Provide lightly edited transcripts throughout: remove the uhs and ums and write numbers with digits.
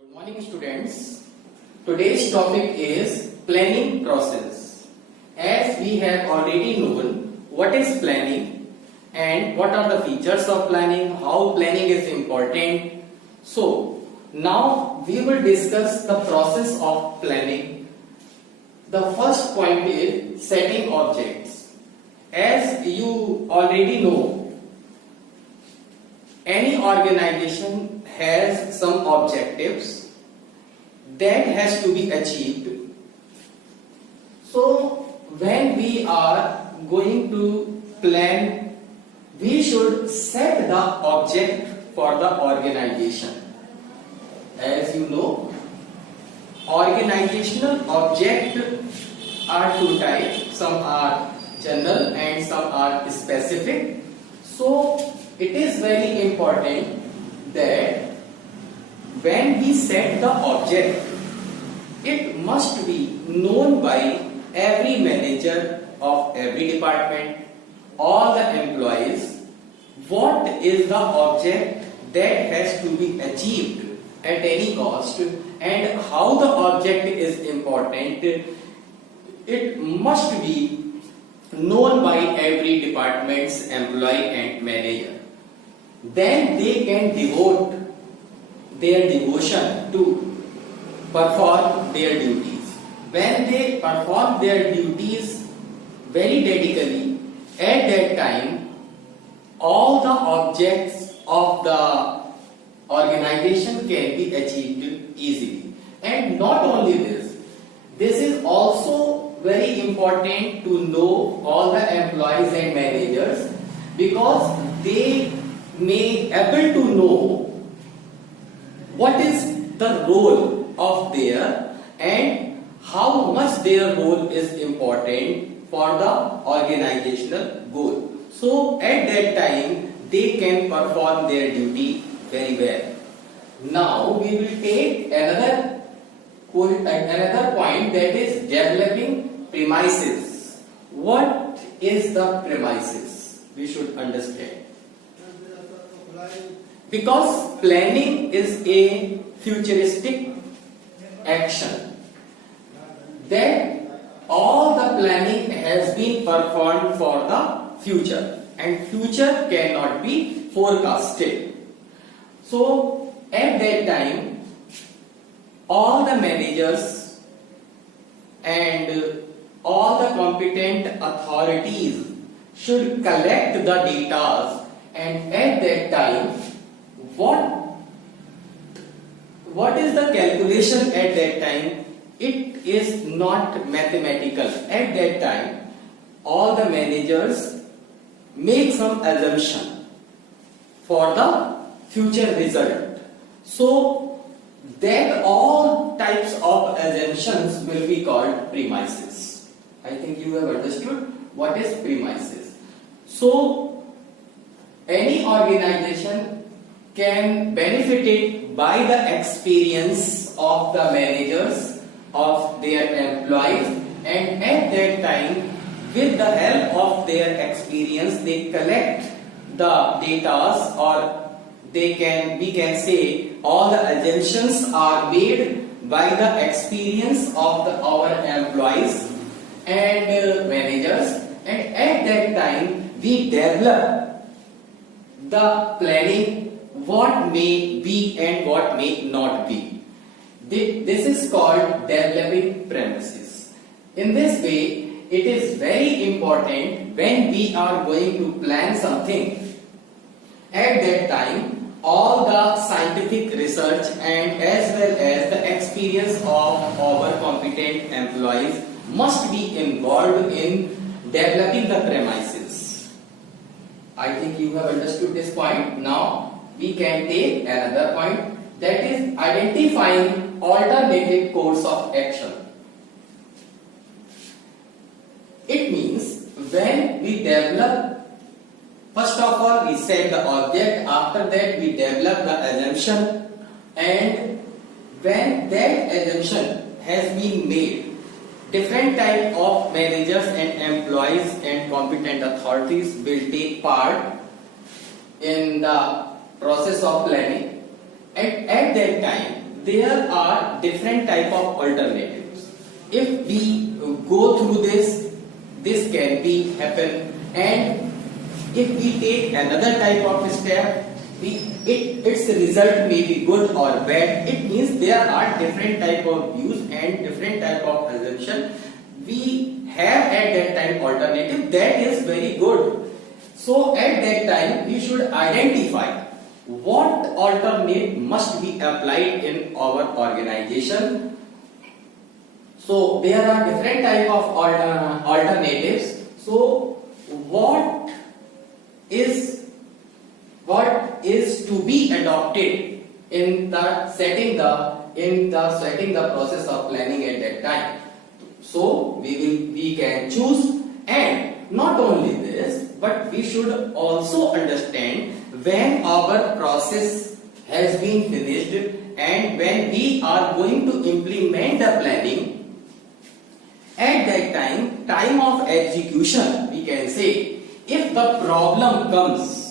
Good morning, students. Today's topic is planning process. As we have already known what is planning and what are the features of planning, how planning is important. So, now we will discuss the process of planning. The first point is setting objects. As you already know, any organization has some objectives that has to be achieved. So when we are going to plan, we should set the object for the organization. As you know, organizational objects are two types. Some are general and some are specific. So it is very important that when we set the object, it must be known by every manager of every department, all the employees, what is the object that has to be achieved at any cost and how the object is important. It must be known by every department's employee and manager. Then they can devote their devotion to perform their duties. When they perform their duties very dedicatedly, at that time, all the objects of the organization can be achieved easily. And not only this is also very important to know all the employees and managers, because they may able to know what is the role of their and how much their role is important for the organizational goal. So at that time they can perform their duty very well. Now we will take another point, that is developing premises. What is the premises? We should understand. Because planning is a futuristic action, then all the planning has been performed for the future, and future cannot be forecasted. So at that time, all the managers and all the competent authorities should collect the data, and at that time what is the calculation at that time? It is not mathematical. At that time, all the managers make some assumption for the future result. So that all types of assumptions will be called premises. I think you have understood what is premises. So any organization can benefit it by the experience of the managers of their employees, and at that time, with the help of their experience, they collect the data, or we can say all the assumptions are made by the experience of our employees and managers, and at that time we develop the planning, what may be and what may not be. This is called developing premises. In this way, it is very important when we are going to plan something. At that time, all the scientific research and as well as the experience of our competent employees must be involved in developing the premises. I think you have understood this point. Now we can take another point, that is identifying alternative course of action. It means when we develop, first of all we set the object, after that we develop the assumption, and when that assumption has been made, different type of managers and employees and competent authorities will take part in the process of planning, and at that time there are different type of alternatives. If we go through this can be happen, and if we take another type of step, its result may be good or bad. It means there are different type of views and different type of assumption. We have at that time alternative that is very good. So at that time we should identify what alternate must be applied in our organization. So there are different type of alternatives. So what is to be adopted in the setting the process of planning at that time. So we can choose, and not only this, but we should also understand when our process has been finished and when we are going to implement the planning. At that time of execution, we can say, if the problem comes,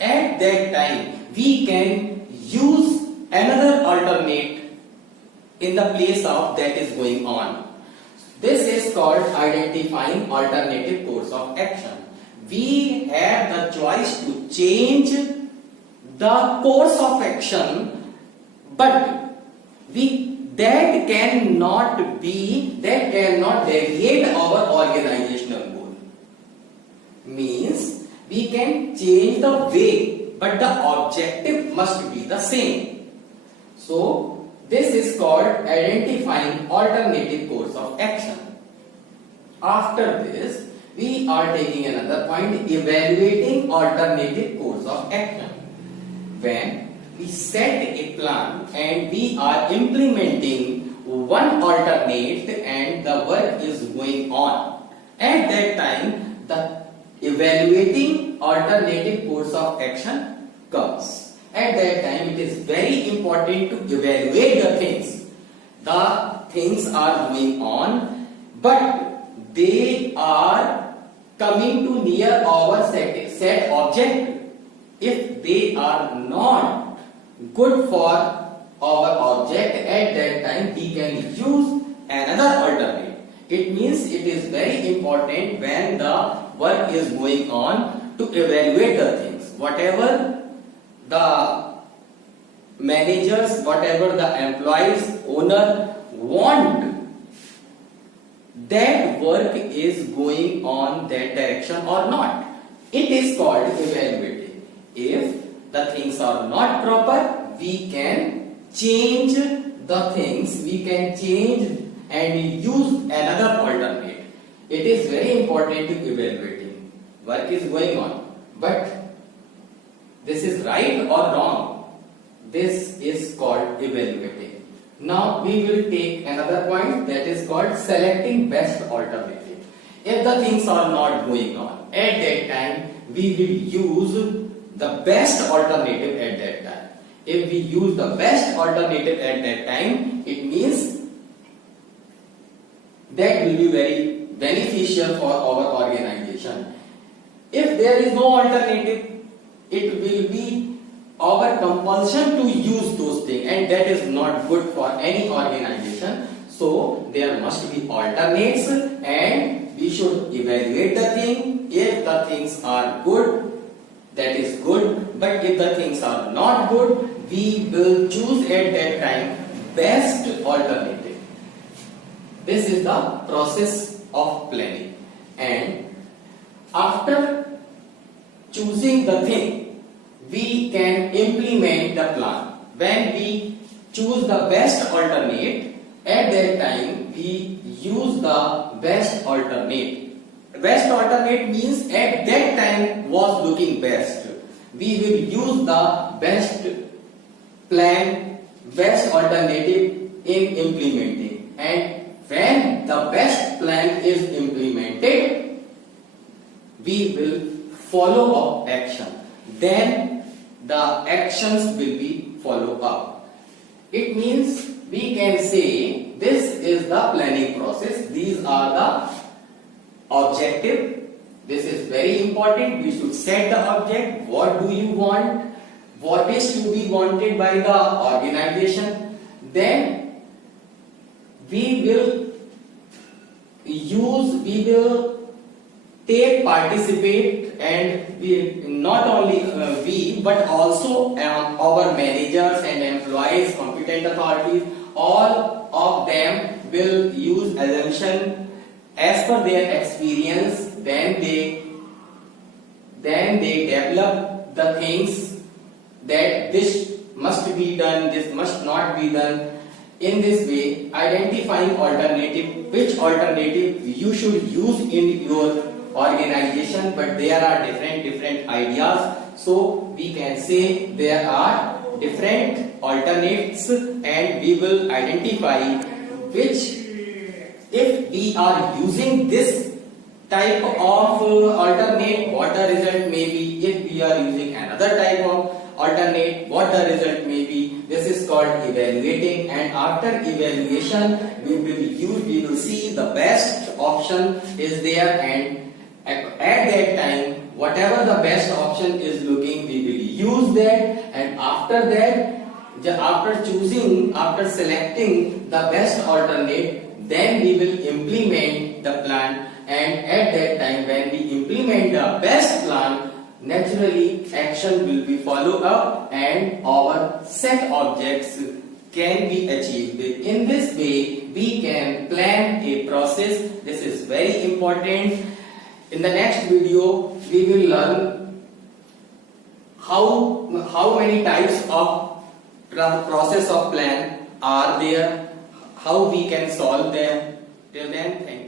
at that time we can use another alternate in the place of that is going on. This is called identifying alternative course of action. We have the choice to change the course of action, but that cannot deviate our organizational goal. Means we can change the way, but the objective must be the same. So this is called identifying alternative course of action. After this, we are taking another point, evaluating alternative course of action. When we set a plan and we are implementing one alternate and the work is going on, at that time the evaluating alternative course of action comes. At that time it is very important to evaluate the things. The things are going on, but they are coming to near our set objective. If they are not good for our object, at that time we can use another alternate. It means it is very important when the work is going on to evaluate the things. Whatever the managers, whatever the employees, owner want, that work is going on that direction or not. It is called evaluating. If the things are not proper, we can change the things, we can change and use another alternate. It is very important to evaluating. Work is going on, but this is right or wrong. This is called evaluating. Now we will take another point, that is called selecting best alternative. If the things are not going on, at that time we will use the best alternative at that time. If we use the best alternative at that time, it means that will be very beneficial for our organization. If there is no alternative, it will be our compulsion to use those things, and that is not good for any organization. So there must be alternates, and we should evaluate the thing. If the things are good, that is good, but if the things are not good, we will choose at that time best alternative. This is the process of planning, and after choosing the thing, we can implement the plan. When we choose the best alternate, at that time we use the best alternate. Best alternate means at that time was looking best. We will use the best plan, best alternative in implementing. And when the best plan is implemented, we will follow up action. Then the actions will be followed up. It means we can say this is the planning process. These are the objective. This is very important. We should set the object. What do you want? What is to be wanted by the organization? then we will participate, and we not only we but also our managers and employees, competent authorities, all of them will use assumption as per their experience. Then they develop the things that this must be done, this must not be done. In this way, identifying alternative, which alternative you should use in your organization, but there are different ideas. So we can say there are different alternates, and we will identify which, if we are using this type of alternate, what the result may be. If we are using another type of alternate, what the result may be. This is called evaluating, and after evaluation we will see the best option is there, and at that time whatever the best option is looking, we will use that. And after that, after selecting the best alternate, then we will implement the plan. And at that time, when we implement the best plan, naturally action will be followed up and our set objects can be achieved. In this way, we can plan a process. This is very important. In the next video, we will learn how many types of process of plan are there, how we can solve them. Till then, thank you.